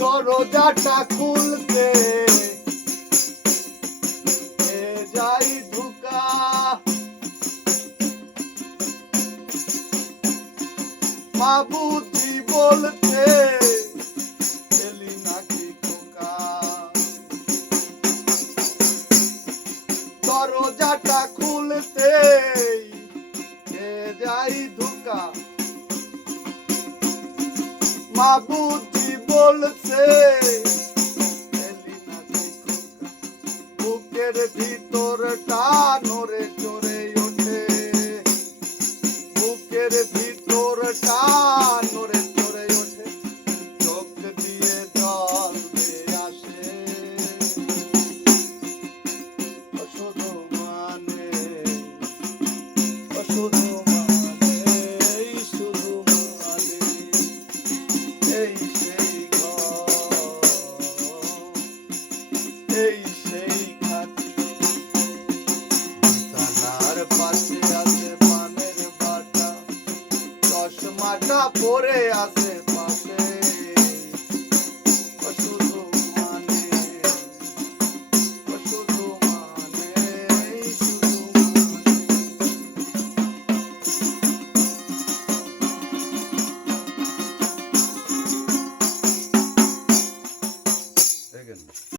দরজাটা খুলতে যাই ধোকা, বাবুজি বলতে এলি নাকি খোকা। দরজাটা খুলতে যাই ধোকা, বাবুজি বলছে এলি নাকি খোকা। বুকের ভিতরটা নড়ে চড়ে ওঠে, বুকের ভিতরটা নড়ে চড়ে ওঠে, চোখ দিয়ে জল বেয়ে আসে। শুধু মানে, শুধু মানে, শুধু মানে এই সেই ঘর, এই সেই খাটি। বিছানার পাশে আছে পানের বাটা, চশমাটা পরে আছে